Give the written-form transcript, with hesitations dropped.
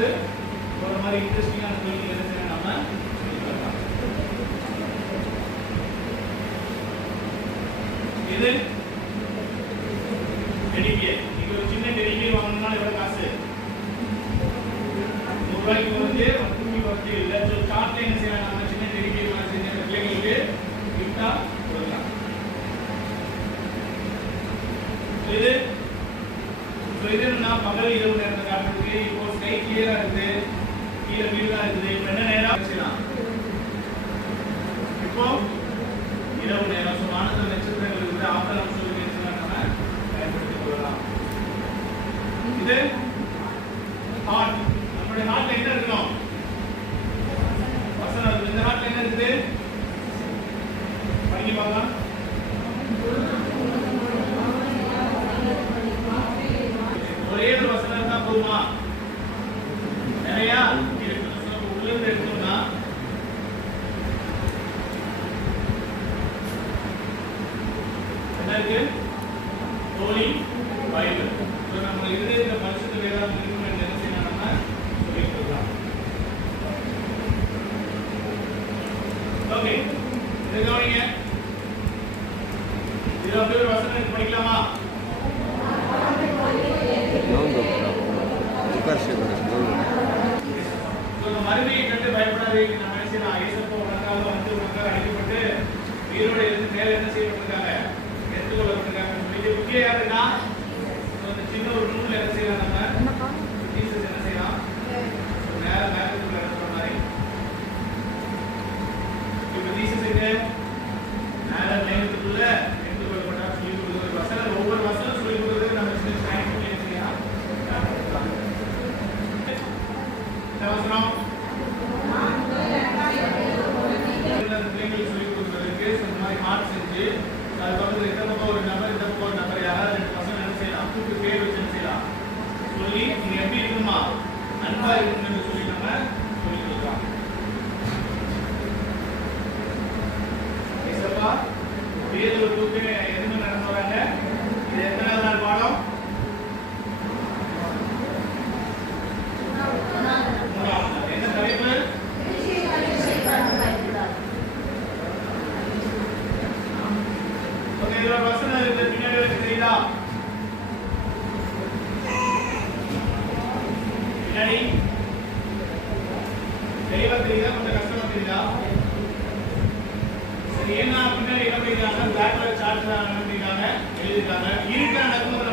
போது ஒரு மாதிரி இன்ட்ரெஸ்டிங்கான கேள்வி என்ன செய்யணும் நாம இது டெடிகே. நீங்க ஒரு சின்ன டெடிகே வாங்கணும்னா எவ்வளவு காசு? 100 ரூபாய்க்கு வந்து குட்டி வர்த்தி இல்ல. சோ சார்ட்ல என்ன செய்யலாம் நாம சின்ன டெடிகே வாங்கி செஞ்ச பிள்ளைங்களுக்கு கிஃப்டா கொடுக்கலாம். இது நான் பகல் இரவு நேரத்தை காட்டுறதுக்கு இப்போ ஸ்கை கிளியரா இருக்குது, கீழே வீடா இருக்குது. இப்போ என்ன நேரம் செய்யலாம்? இப்போ இரவு நேரம். ஸோ வானத்தில் நட்சத்திரங்கள் இருக்குது. ஆப்டர் அம்சங்களுக்கு என்ன நம்ம பயன்படுத்திக் கொள்ளலாம். இது ஹார்ட். நம்மளுடைய ஹார்ட்ல என்ன இருக்கணும்? வசனம் இருக்குது. இந்த ஹார்ட்ல என்ன இருக்குது? படிக்க பார்க்கலாம். ஒரே ஒரு வசனம் தான் போதுமா? நிறைய உள்ள இருந்து எடுத்தோம்னா என்ன இருக்கு? ஹோலி பைபிள். நம்ம இருதயத்துல பரிசுத்த வேதம் இருக்கும் என்று என்ன செய்யணும் நம்ம சொல்லிக் கொள்ளலாம். ஓகே, இதை கவனிங்க. இது அப்படியே ஒரு வசனம் படிக்கலாமா? மறுமையை கண்டு பயப்படாதே. நம்ம என்ன செய்யலாம்? ஐயப்போ உனக்காக வந்து உனக்காக அழைக்கப்பட்டு உயிரோடு இருந்து மேல என்ன செய்யப்பட்டிருக்காங்க? எடுத்துக்கொள்ளப்பட்டிருக்காங்க. மிக முக்கிய யாருன்னா அந்த சின்ன ஒரு நூல்ல என்ன செய்யலாம்? நம்ம ஜீசஸ் என்ன செய்யலாம்? மேல மேகத்துக்குள்ள இருக்கிற மாதிரி இப்ப ஜீசஸ் எங்க மேல மேகத்துக்குள்ள எடுத்துக்கொள்ளப்பட்டார் சொல்லி கொடுக்குற வசனம். ஒவ்வொரு வசனம் சொல்லி கொடுக்குறது நம்ம சின்ன டைம் என்ன செய்யலாம்? வசனம் பிள்ளைங்களுக்கு சொல்லிக் கொடுக்குறதுக்கு இந்த மாதிரி ஹார்ட் செஞ்சு அது பக்கத்தில் இந்த பக்கம் ஒரு நபர் இந்த பக்கம் ஒரு நபர் யாராவது 2 பசங்க என்ன செய்யலாம்? கூப்பிட்டு பேர் வச்சு என்ன செய்யலாம்? சொல்லி நீங்க எப்படி இருக்குமா? அன்பா இருக்குன்னு சொல்லி நம்ம சொல்லிக் கொடுக்கலாம். ஏசப்பா பேர் கூப்பிட்டு எதுவுமே நடந்து வராங்க. இது எத்தனாவது நாள் பாடம்? என்ன தலைப்பு? இதோட வசனம் இருக்கு. பின்னாடி வச்சு தெரியுதா? பின்னாடி தெளிவா தெரியுதா? கொஞ்சம் கஷ்டமா தெரியுதா? சரி, ஏன்னா பின்னாடி என்ன பண்ணிருக்காங்க? பிளாக் கலர் சார்ட் எழுதிருக்காங்க. இருட்டா நடக்கும்போது